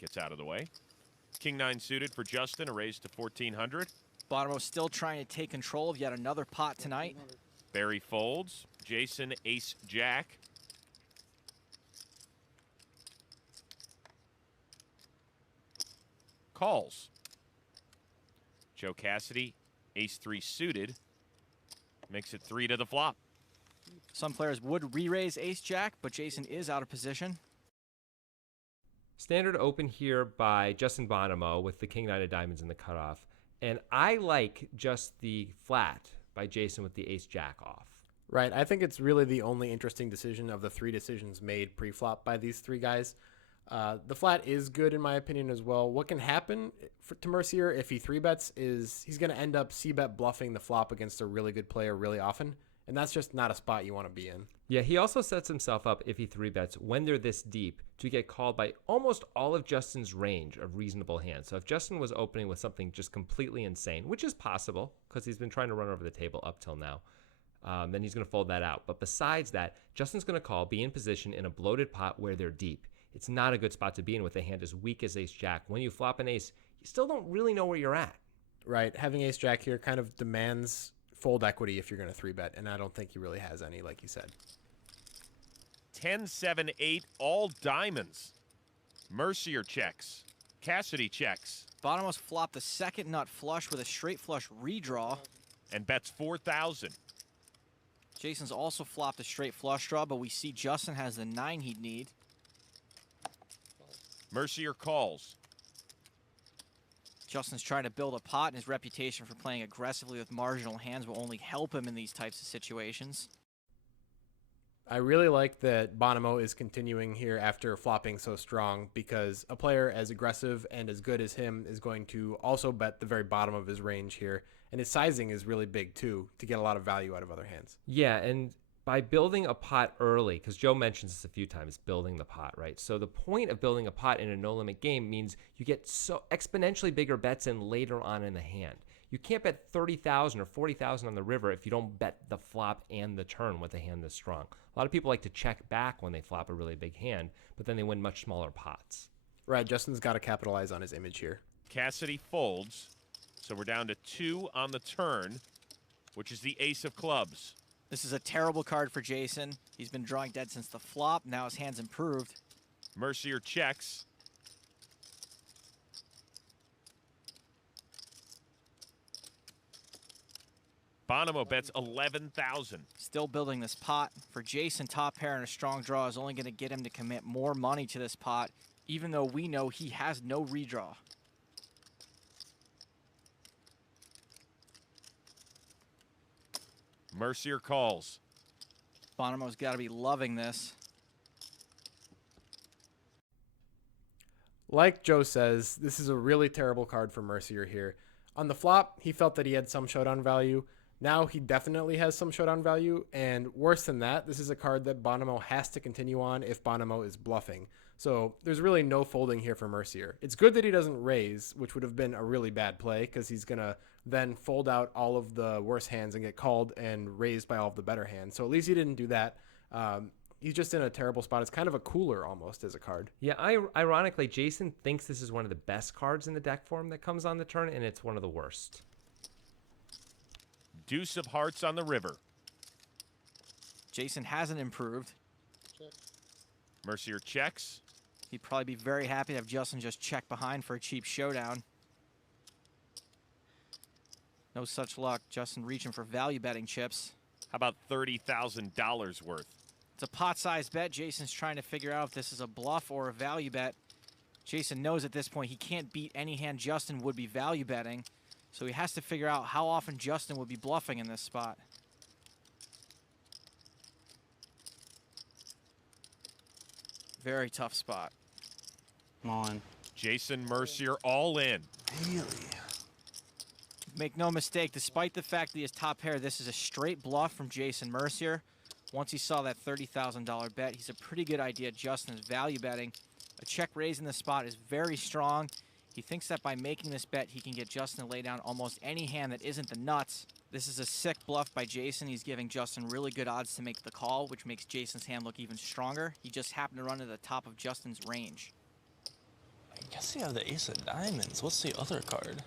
gets out of the way. King 9 suited for Justin, a raise to 1,400. Bonomo still trying to take control of yet another pot tonight. Barry folds. Jason, ace, jack. Calls. Joe Cassidy, ace 3 suited. Makes it 3 to the flop. Some players would re-raise ace-jack, but Jason is out of position. Standard open here by Justin Bonomo with the King 9 of diamonds in the cutoff. And I like just the flat by Jason with the ace-jack off. Right. I think it's really the only interesting decision of the 3 decisions made pre-flop by these 3 guys. The flat is good in my opinion as well. What can happen to Mercier if he 3-bets is he's going to end up c-bet bluffing the flop against a really good player really often. And that's just not a spot you want to be in. Yeah, he also sets himself up, if he 3-bets when they're this deep, to get called by almost all of Justin's range of reasonable hands. So if Justin was opening with something just completely insane, which is possible because he's been trying to run over the table up till now, then he's going to fold that out. But besides that, Justin's going to call, be in position in a bloated pot where they're deep. It's not a good spot to be in with a hand as weak as ace-jack. When you flop an ace, you still don't really know where you're at. Right. Having ace-jack here kind of demands fold equity if you're going to 3-bet, and I don't think he really has any, like you said. 10, 7, 8, all diamonds. Mercier checks. Cassidy checks. Bonomo's flopped the second nut flush with a straight flush redraw. And bets 4,000. Jason's also flopped a straight flush draw, but we see Justin has the 9 he'd need. Mercier calls. Justin's trying to build a pot, and his reputation for playing aggressively with marginal hands will only help him in these types of situations. I really like that Bonomo is continuing here after flopping so strong, because a player as aggressive and as good as him is going to also bet the very bottom of his range here. And his sizing is really big too, to get a lot of value out of other hands. Yeah, and by building a pot early, because Joe mentions this a few times, building the pot, right? So the point of building a pot in a no-limit game means you get so exponentially bigger bets in later on in the hand. You can't bet 30,000 or 40,000 on the river if you don't bet the flop and the turn with a hand this strong. A lot of people like to check back when they flop a really big hand, but then they win much smaller pots. Right, Justin's got to capitalize on his image here. Cassidy folds. So we're down to 2 on the turn, which is the ace of clubs. This is a terrible card for Jason. He's been drawing dead since the flop. Now his hand's improved. Mercier checks. Bonomo bets 11,000. Still building this pot. For Jason, top pair and a strong draw is only going to get him to commit more money to this pot, even though we know he has no redraw. Mercier calls. Bonomo's got to be loving this. Like Joe says, this is a really terrible card for Mercier here. On the flop, he felt that he had some showdown value. Now he definitely has some showdown value, and worse than that, this is a card that Bonomo has to continue on if Bonomo is bluffing. So there's really no folding here for Mercier. It's good that he doesn't raise, which would have been a really bad play, because he's going to then fold out all of the worse hands and get called and raised by all of the better hands. So at least he didn't do that. He's just in a terrible spot. It's kind of a cooler almost as a card. Yeah, ironically, Jason thinks this is one of the best cards in the deck form that comes on the turn, and it's one of the worst. Deuce of hearts on the river. Jason hasn't improved. Check. Mercier checks. He'd probably be very happy to have Justin just check behind for a cheap showdown. No such luck. Justin reaching for value betting chips. How about $30,000 worth? It's a pot-sized bet. Jason's trying to figure out if this is a bluff or a value bet. Jason knows at this point he can't beat any hand Justin would be value betting, so he has to figure out how often Justin would be bluffing in this spot. Very tough spot. Come on. Jason Mercier all in. Really? Make no mistake, despite the fact that he has top pair, this is a straight bluff from Jason Mercier. Once he saw that $30,000 bet, he's a pretty good idea. Justin is value betting. A check raise in this spot is very strong. He thinks that by making this bet, he can get Justin to lay down almost any hand that isn't the nuts. This is a sick bluff by Jason. He's giving Justin really good odds to make the call, which makes Jason's hand look even stronger. He just happened to run to the top of Justin's range. I guess you have the ace of diamonds. What's the other card?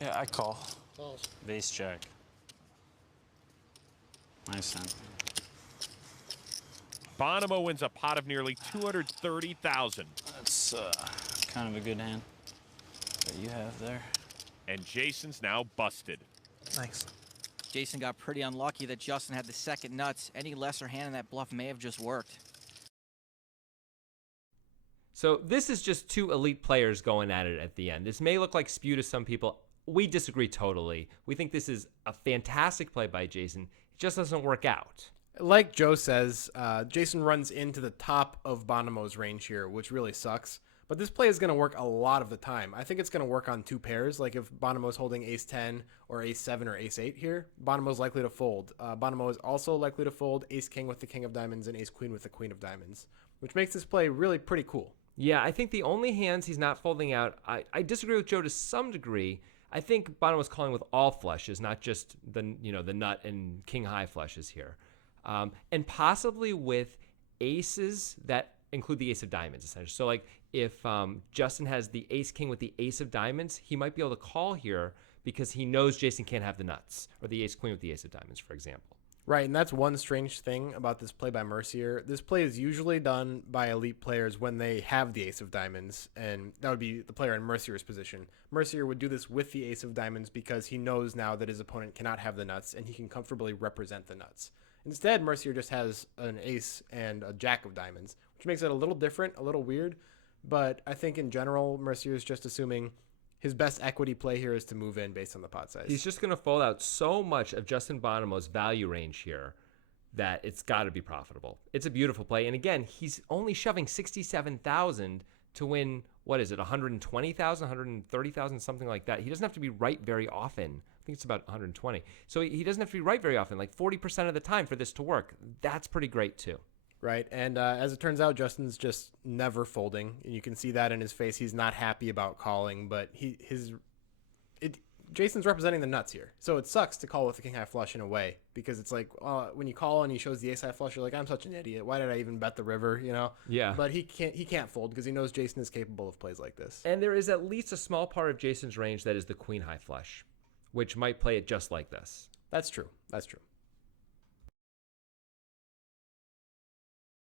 Yeah, I call. Calls. Base check. Nice hand. Bonomo wins a pot of nearly 230,000. That's kind of a good hand that you have there. And Jason's now busted. Thanks. Jason got pretty unlucky that Justin had the second nuts. Any lesser hand in that bluff may have just worked. So this is just two elite players going at it at the end. This may look like spew to some people. We disagree totally. We think this is a fantastic play by Jason. It just doesn't work out. Like Joe says, Jason runs into the top of Bonomo's range here, which really sucks. But this play is going to work a lot of the time. I think it's going to work on two pairs. Like if Bonomo's holding ace-10 or ace-7 or ace-8 here, Bonomo's likely to fold. Bonomo is also likely to fold ace-king with the king of diamonds and ace-queen with the queen of diamonds, which makes this play really pretty cool. Yeah, I think the only hands he's not folding out, I disagree with Joe to some degree. I think Bonomo's calling with all flushes, not just the nut and king high flushes here. And possibly with aces that include the ace of diamonds, essentially. So like if Justin has the ace king with the ace of diamonds, he might be able to call here because he knows Jason can't have the nuts, or the ace queen with the ace of diamonds, for example. Right, and that's one strange thing about this play by Mercier. This play is usually done by elite players when they have the ace of diamonds, and that would be the player in Mercier's position. Mercier would do this with the ace of diamonds because he knows now that his opponent cannot have the nuts, and he can comfortably represent the nuts. Instead, Mercier just has an ace and a jack of diamonds, which makes it a little different, a little weird, but I think in general, Mercier is just assuming his best equity play here is to move in based on the pot size. He's just going to fold out so much of Justin Bonomo's value range here that it's got to be profitable. It's a beautiful play. And again, he's only shoving 67,000 to win, what is it, 120,000, 130,000, something like that. He doesn't have to be right very often. I think it's about 120. So he doesn't have to be right very often, like 40% of the time for this to work. That's pretty great too. Right, and as it turns out, Justin's just never folding, and you can see that in his face. He's not happy about calling, but Jason's representing the nuts here, so it sucks to call with the king high flush in a way, because it's like when you call and he shows the ace high flush, you're like, I'm such an idiot. Why did I even bet the river? You know? Yeah. But he can't fold because he knows Jason is capable of plays like this. And there is at least a small part of Jason's range that is the queen high flush, which might play it just like this. That's true. That's true.